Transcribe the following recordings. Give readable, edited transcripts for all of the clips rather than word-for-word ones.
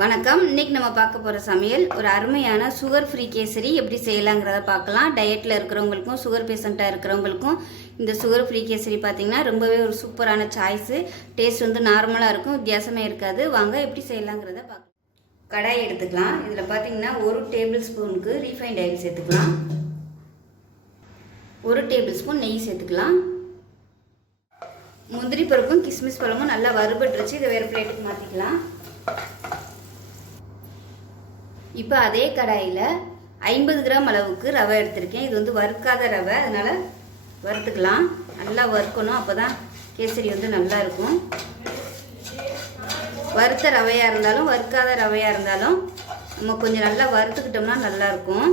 வணக்கம். இன்னைக்கு நம்ம பார்க்க போகிற சமையல் ஒரு அருமையான சுகர் ஃப்ரீ கேசரி எப்படி செய்யலாங்கிறத பார்க்கலாம். டயட்டில் இருக்கிறவங்களுக்கும் சுகர் பேஷண்ட்டாக இருக்கிறவங்களுக்கும் இந்த சுகர் ஃப்ரீ கேசரி பார்த்திங்கன்னா ரொம்பவே ஒரு சூப்பரான சாய்ஸு. டேஸ்ட் வந்து நார்மலாக இருக்கும், வித்தியாசமே இருக்காது. வாங்க எப்படி செய்யலாங்கிறத பார்க்கலாம். கடாய் எடுத்துக்கலாம். இதில் பார்த்திங்கன்னா 1 டேபிள் ஸ்பூனுக்கு ரீஃபைண்ட் ஆயில் சேர்த்துக்கலாம். 1 டேபிள் ஸ்பூன் நெய் சேர்த்துக்கலாம். முந்திரி பருப்பும் கிஸ்மிஸ் பழமும் நல்லா வறுபட்டுருச்சு. இதை வேறு பிளேட்டுக்கு மாற்றிக்கலாம். இப்போ அதே கடாயில் 50 கிராம் அளவுக்கு ரவை எடுத்திருக்கேன். இது வந்து வறுக்காத ரவை, அதனால் வறுத்துக்கலாம். நல்லா வறுக்கணும், அப்போ தான் கேசரி வந்து நல்லா இருக்கும். வறுத்த ரவையாக இருந்தாலும் வறுக்காத ரவையாக இருந்தாலும் நம்ம கொஞ்சம் நல்லா வறுத்துக்கிட்டோம்னா நல்லாயிருக்கும்.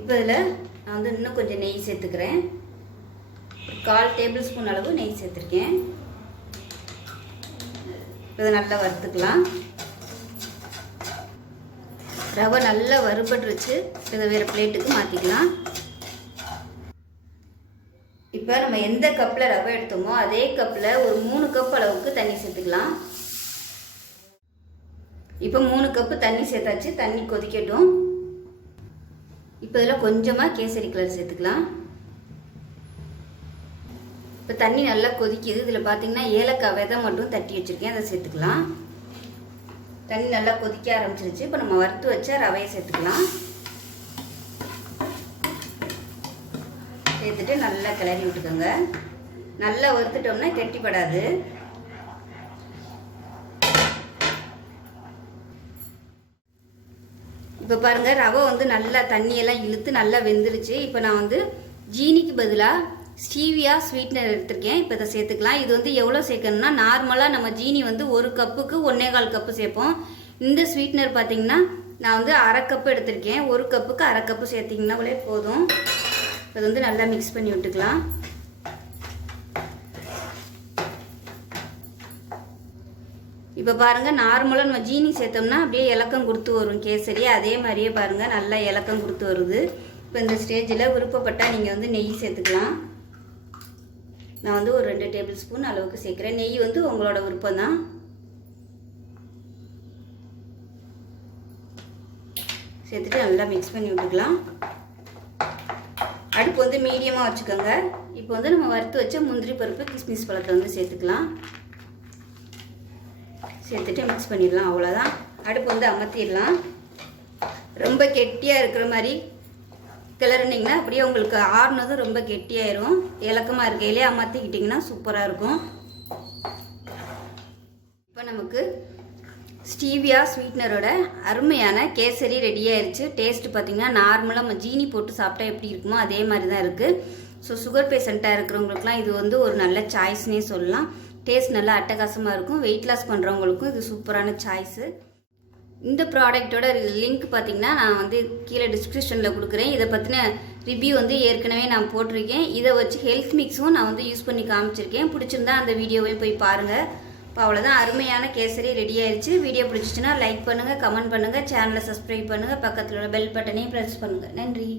இப்போ இதில் நான் வந்து இன்னும் கொஞ்சம் நெய் சேர்த்துக்கிறேன். 1/4 டேபிள் ஸ்பூன் அளவு நெய் சேர்த்துருக்கேன். இதை நல்லா வறுத்துக்கலாம். ரவை நல்லா வறுபட்டுருச்சு. இதை வேறு பிளேட்டுக்கு மாற்றிக்கலாம். இப்போ நம்ம எந்த கப்பில் ரவை எடுத்தோமோ அதே கப்பில் ஒரு 3 கப் அளவுக்கு தண்ணி சேர்த்துக்கலாம். இப்போ 3 கப்பு தண்ணி சேர்த்தாச்சு. தண்ணி கொதிக்கட்டும். இப்போ இதில் கொஞ்சமாக கேசரி கலர் சேர்த்துக்கலாம். இப்போ தண்ணி நல்லா கொதிக்குது. இதில் பார்த்தீங்கன்னா ஏலக்காய் விதை மட்டும் தட்டி வச்சுருக்கேன், அதை சேர்த்துக்கலாம். தண்ணி நல்லா கொதிக்க ஆரம்பிச்சிருச்சு. இப்போ நம்ம வறுத்து வச்ச ரவையை சேர்த்துக்கலாம். சேர்த்துட்டு நல்லா கிளறி விட்டுக்கோங்க. நல்லா வறுத்துட்டோம்னா கெட்டிப்படாது. இப்போ பாருங்கள், ரவை வந்து நல்லா தண்ணியெல்லாம் இழுத்து நல்லா வெந்துருச்சு. இப்போ நான் வந்து ஜீனிக்கு பதிலாக ஸ்டீவியா ஸ்வீட்னர் எடுத்திருக்கேன். இப்போ இதை சேர்த்துக்கலாம். இது வந்து எவ்வளோ சேர்க்கணும்னா, நார்மலாக நம்ம ஜீனி வந்து 1 கப்புக்கு 1/4 கப்பு சேர்ப்போம். இந்த ஸ்வீட்னர் பார்த்தீங்கன்னா நான் வந்து 1/2 கப்பு எடுத்திருக்கேன். 1 கப்புக்கு 1/2 கப்பு சேர்த்திங்கன்னாலே போதும். இது வந்து நல்லா மிக்ஸ் பண்ணி விட்டுக்கலாம். இப்போ பாருங்கள், நார்மலாக நம்ம ஜீனி சேர்த்தோம்னா அப்படியே இலக்கம் கொடுத்து வரும் கேசரி. அதே மாதிரியே பாருங்கள் நல்லா இலக்கம் கொடுத்து வருது. இப்போ இந்த ஸ்டேஜில் விருப்பப்பட்டால் நீங்கள் வந்து நெய் சேர்த்துக்கலாம். நான் வந்து ஒரு 2 டேபிள் ஸ்பூன் அளவுக்கு சேர்க்குறேன். நெய் வந்து உங்களோட விருப்பம் தான். சேர்த்துட்டு நல்லா மிக்ஸ் பண்ணி விட்டுக்கலாம். அடுப்பு வந்து மீடியமாக வச்சுக்கோங்க. இப்போ வந்து நம்ம வறுத்து வச்ச முந்திரி பருப்பு கிஸ்மிஸ் பழத்தை வந்து சேர்த்துக்கலாம். சேர்த்துட்டு மிக்ஸ் பண்ணிடலாம். அவ்வளோதான். அடுப்பு வந்து அமர்த்திடலாம். ரொம்ப கெட்டியாக இருக்கிற மாதிரி கிளறினீங்கன்னா அப்படியே உங்களுக்கு ஆறுனதும் ரொம்ப கெட்டியாயிரும். இலக்கமாக இருக்கையிலே அமர்த்திக்கிட்டிங்கன்னா சூப்பராக இருக்கும். இப்போ நமக்கு ஸ்டீவியா ஸ்வீட்னரோட அருமையான கேசரி ரெடி ஆயிடுச்சு. டேஸ்ட்டு பார்த்திங்கன்னா நார்மலாக நம்ம ஜீனி போட்டு சாப்பிட்டா எப்படி இருக்குமோ அதே மாதிரி தான் இருக்குது. ஸோ சுகர் பேஷண்ட்டாக இருக்கிறவங்களுக்குலாம் இது வந்து ஒரு நல்ல சாய்ஸ்னே சொல்லலாம். டேஸ்ட் நல்லா அட்டகாசமாக இருக்கும். வெயிட் லாஸ் பண்ணுறவங்களுக்கும் இது சூப்பரான சாய்ஸு. இந்த ப்ராடக்டோட லிங்க் பார்த்திங்கன்னா நான் வந்து கீழே டிஸ்கிரிப்ஷனில் கொடுக்குறேன். இதை பற்றின ரிவ்யூ வந்து ஏற்கனவே நான் போட்டிருக்கேன். இதை வச்சு ஹெல்த் மிக்ஸும் நான் வந்து யூஸ் பண்ணி காமிச்சிருக்கேன். பிடிச்சிருந்தா அந்த வீடியோவையும் போய் பாருங்கள். இப்போ அவ்வளோதான், அருமையான கேசரி ரெடி ஆயிடுச்சு. வீடியோ பிடிச்சிச்சுன்னா லைக் பண்ணுங்கள், கமெண்ட் பண்ணுங்கள், சேனலை சப்ஸ்கிரைப் பண்ணுங்கள், பக்கத்தில் உள்ள பெல் பட்டனையும் ப்ரெஸ் பண்ணுங்கள். நன்றி.